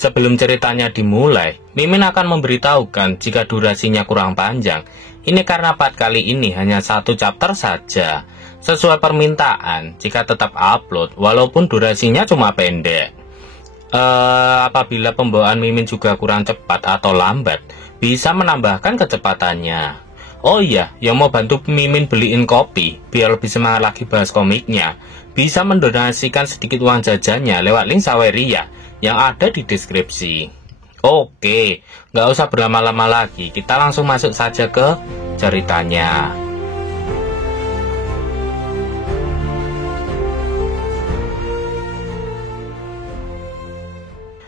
Sebelum ceritanya dimulai, Mimin akan memberitahukan jika durasinya kurang panjang. Ini karena part kali ini hanya 1 chapter saja. Sesuai permintaan, jika tetap upload walaupun durasinya cuma pendek. Apabila pembawaan Mimin juga kurang cepat atau lambat, bisa menambahkan kecepatannya. Oh iya, yang mau bantu Mimin beliin kopi biar lebih semangat lagi bahas komiknya, bisa mendonasikan sedikit uang jajannya lewat link Saweria yang ada di deskripsi. Oke, nggak usah berlama-lama lagi, kita langsung masuk saja ke ceritanya.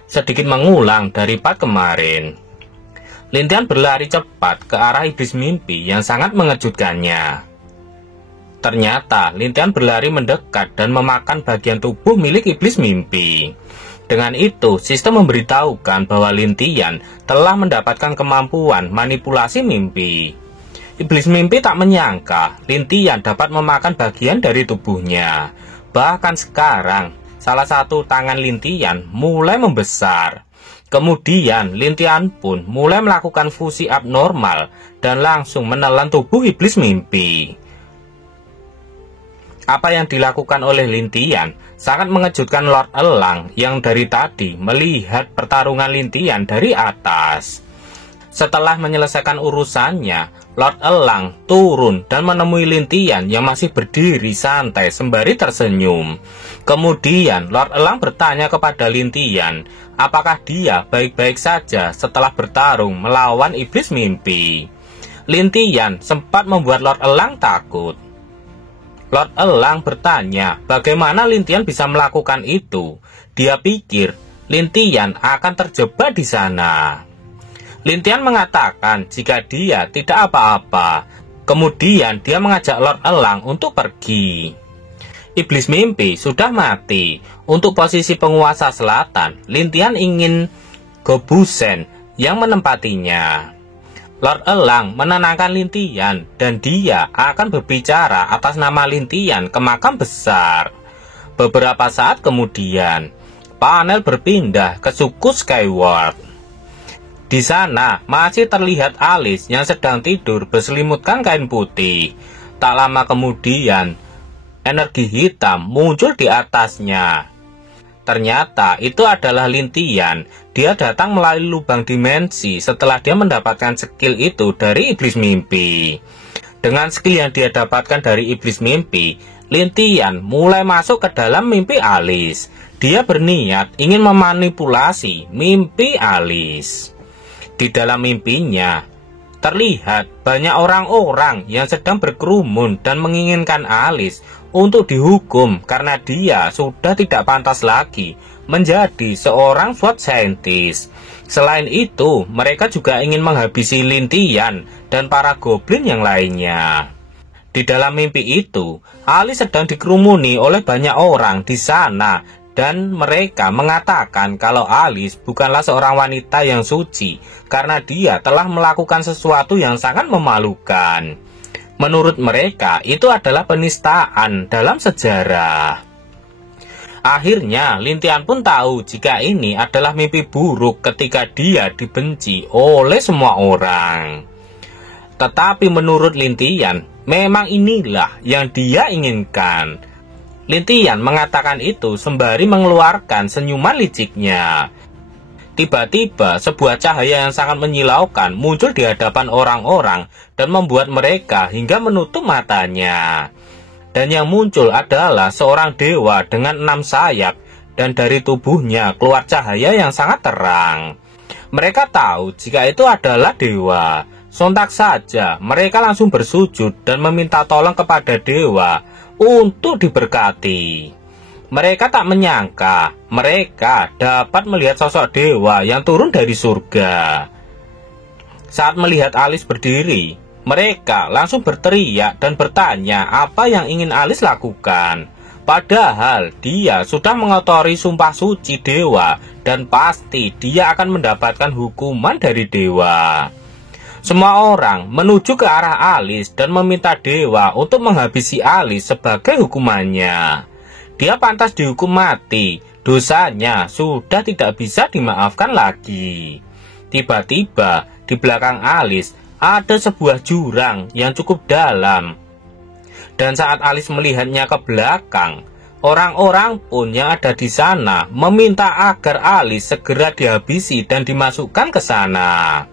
Sedikit mengulang dari part kemarin, Lintian berlari cepat ke arah iblis mimpi yang sangat mengejutkannya. Ternyata Lintian berlari mendekat dan memakan bagian tubuh milik iblis mimpi. Dengan itu, sistem memberitahukan bahwa Lintian telah mendapatkan kemampuan manipulasi mimpi. Iblis mimpi tak menyangka Lintian dapat memakan bagian dari tubuhnya. Bahkan sekarang, salah satu tangan Lintian mulai membesar. Kemudian Lintian pun mulai melakukan fusi abnormal dan langsung menelan tubuh iblis mimpi. Apa yang dilakukan oleh Lintian sangat mengejutkan Lord Elang yang dari tadi melihat pertarungan Lintian dari atas. Setelah menyelesaikan urusannya, Lord Elang turun dan menemui Lintian yang masih berdiri santai sembari tersenyum. Kemudian Lord Elang bertanya kepada Lintian, apakah dia baik-baik saja setelah bertarung melawan iblis mimpi. Lintian sempat membuat Lord Elang takut. Lord Elang bertanya bagaimana Lintian bisa melakukan itu. Dia pikir Lintian akan terjebak di sana. Lintian mengatakan jika dia tidak apa-apa. Kemudian dia mengajak Lord Elang untuk pergi. Iblis mimpi sudah mati. Untuk posisi penguasa selatan, Lintian ingin Gobusen yang menempatinya. Lord Elang menenangkan Lintian dan dia akan berbicara atas nama Lintian ke makam besar. Beberapa saat kemudian, panel berpindah ke suku Skyward. Di sana masih terlihat Alice yang sedang tidur berselimutkan kain putih. Tak lama kemudian, energi hitam muncul di atasnya. Ternyata itu adalah Lintian. Dia datang melalui lubang dimensi setelah dia mendapatkan skill itu dari iblis mimpi. Dengan skill yang dia dapatkan dari iblis mimpi, Lintian mulai masuk ke dalam mimpi Alice. Dia berniat ingin memanipulasi mimpi Alice. Di dalam mimpinya, terlihat banyak orang-orang yang sedang berkerumun dan menginginkan Alice untuk dihukum karena dia sudah tidak pantas lagi menjadi seorang SWAT scientist. Selain itu, mereka juga ingin menghabisi Lintian dan para goblin yang lainnya. Di dalam mimpi itu, Alice sedang dikerumuni oleh banyak orang di sana dan mereka mengatakan kalau Alice bukanlah seorang wanita yang suci karena dia telah melakukan sesuatu yang sangat memalukan. Menurut mereka, itu adalah penistaan dalam sejarah. Akhirnya, Lintian pun tahu jika ini adalah mimpi buruk ketika dia dibenci oleh semua orang. Tetapi menurut Lintian, memang inilah yang dia inginkan. Lintian mengatakan itu sembari mengeluarkan senyuman liciknya. Tiba-tiba sebuah cahaya yang sangat menyilaukan muncul di hadapan orang-orang dan membuat mereka hingga menutup matanya. Dan yang muncul adalah seorang dewa dengan 6 sayap dan dari tubuhnya keluar cahaya yang sangat terang. Mereka tahu jika itu adalah dewa. Sontak saja mereka langsung bersujud dan meminta tolong kepada dewa untuk diberkati. Mereka tak menyangka mereka dapat melihat sosok dewa yang turun dari surga. Saat melihat Alice berdiri, mereka langsung berteriak dan bertanya apa yang ingin Alice lakukan. Padahal dia sudah mengotori sumpah suci dewa dan pasti dia akan mendapatkan hukuman dari dewa. Semua orang menuju ke arah Alice dan meminta dewa untuk menghabisi Alice sebagai hukumannya. Dia pantas dihukum mati Dosanya sudah tidak bisa dimaafkan lagi. Tiba-tiba di belakang Alice ada sebuah jurang yang cukup dalam. Dan saat Alice melihatnya ke belakang, orang-orang pun yang ada di sana meminta agar Alice segera dihabisi dan dimasukkan ke sana.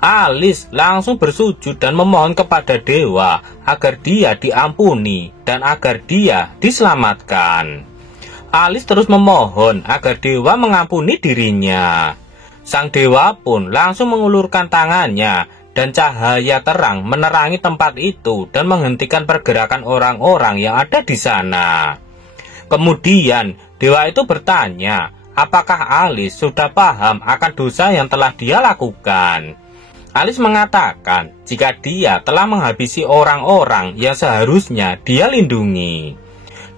Alice langsung bersujud dan memohon kepada dewa agar dia diampuni dan agar dia diselamatkan. Alice terus memohon agar dewa mengampuni dirinya. Sang dewa pun langsung mengulurkan tangannya dan cahaya terang menerangi tempat itu dan menghentikan pergerakan orang-orang yang ada di sana. Kemudian dewa itu bertanya, apakah Alice sudah paham akan dosa yang telah dia lakukan? Alice mengatakan jika dia telah menghabisi orang-orang yang seharusnya dia lindungi.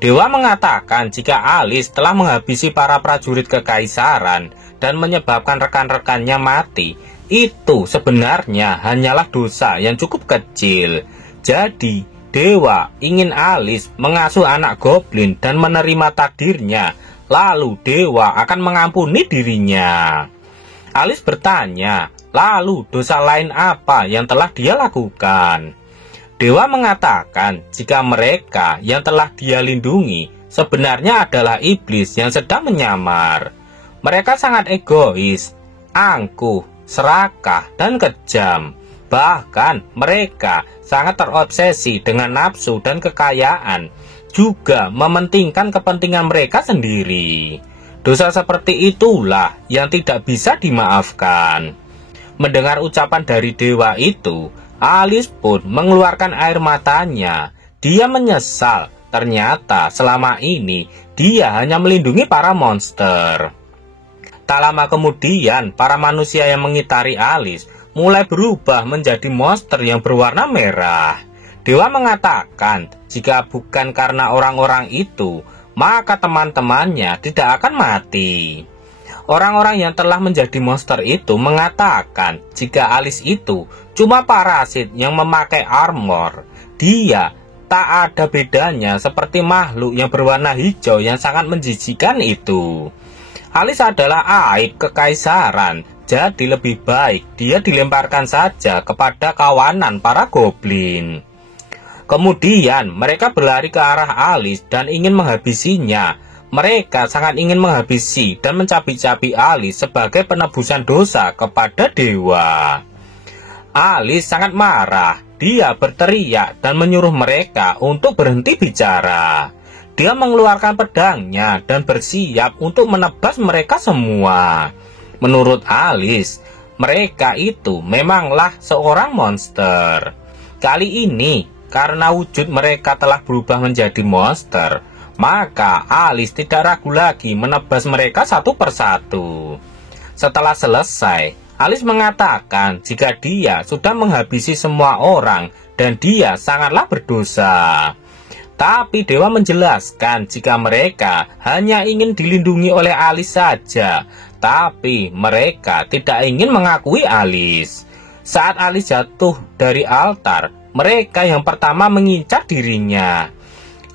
Dewa mengatakan jika Alice telah menghabisi para prajurit kekaisaran dan menyebabkan rekan-rekannya mati, itu sebenarnya hanyalah dosa yang cukup kecil. Jadi, dewa ingin Alice mengasuh anak goblin dan menerima takdirnya, lalu dewa akan mengampuni dirinya. Alice bertanya, lalu dosa lain apa yang telah dia lakukan? Dewa mengatakan jika mereka yang telah dia lindungi sebenarnya adalah iblis yang sedang menyamar. Mereka sangat egois, angkuh, serakah, dan kejam. Bahkan mereka sangat terobsesi dengan nafsu dan kekayaan, juga mementingkan kepentingan mereka sendiri. Dosa seperti itulah yang tidak bisa dimaafkan. Mendengar ucapan dari dewa itu, Alice pun mengeluarkan air matanya. Dia menyesal, ternyata selama ini dia hanya melindungi para monster. Tak lama kemudian, para manusia yang mengitari Alice mulai berubah menjadi monster yang berwarna merah. Dewa mengatakan, jika bukan karena orang-orang itu, maka teman-temannya tidak akan mati. Orang-orang yang telah menjadi monster itu mengatakan jika Alice itu cuma parasit yang memakai armor. Dia tak ada bedanya seperti makhluk yang berwarna hijau yang sangat menjijikan itu. Alice adalah aib kekaisaran, jadi lebih baik dia dilemparkan saja kepada kawanan para goblin. Kemudian mereka berlari ke arah Alice dan ingin menghabisinya. Mereka sangat ingin menghabisi dan mencabik-cabik Alice sebagai penebusan dosa kepada dewa. Alice sangat marah. Dia berteriak dan menyuruh mereka untuk berhenti bicara. Dia mengeluarkan pedangnya dan bersiap untuk menebas mereka semua. Menurut Alice, mereka itu memanglah seorang monster. Kali ini, karena wujud mereka telah berubah menjadi monster, maka Alice tidak ragu lagi menebas mereka satu persatu. Setelah selesai, Alice mengatakan jika dia sudah menghabisi semua orang dan dia sangatlah berdosa. Tapi dewa menjelaskan jika mereka hanya ingin dilindungi oleh Alice saja, tapi mereka tidak ingin mengakui Alice. Saat Alice jatuh dari altar, mereka yang pertama mengincar dirinya,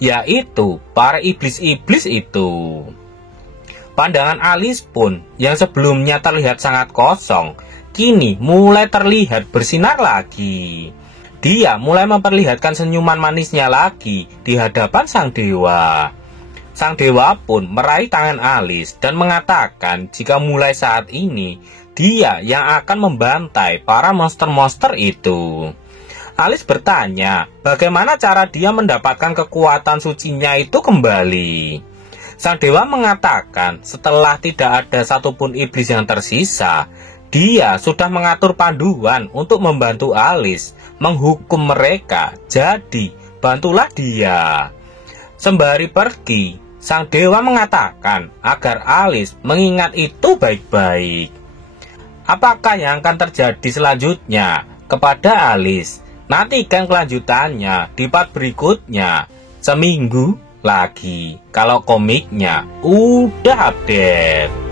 yaitu para iblis-iblis itu. Pandangan Alice pun yang sebelumnya terlihat sangat kosong, kini mulai terlihat bersinar lagi. Dia mulai memperlihatkan senyuman manisnya lagi di hadapan sang dewa. Sang dewa pun meraih tangan Alice dan mengatakan jika mulai saat ini dia yang akan membantai para monster-monster itu. Alice bertanya bagaimana cara dia mendapatkan kekuatan sucinya itu kembali. Sang dewa mengatakan setelah tidak ada satupun iblis yang tersisa, dia sudah mengatur panduan untuk membantu Alice menghukum mereka, jadi bantulah dia. Sembari pergi, sang dewa mengatakan agar Alice mengingat itu baik-baik. Apakah yang akan terjadi selanjutnya kepada Alice? Nantikan kelanjutannya di part berikutnya, seminggu lagi, kalau komiknya udah update.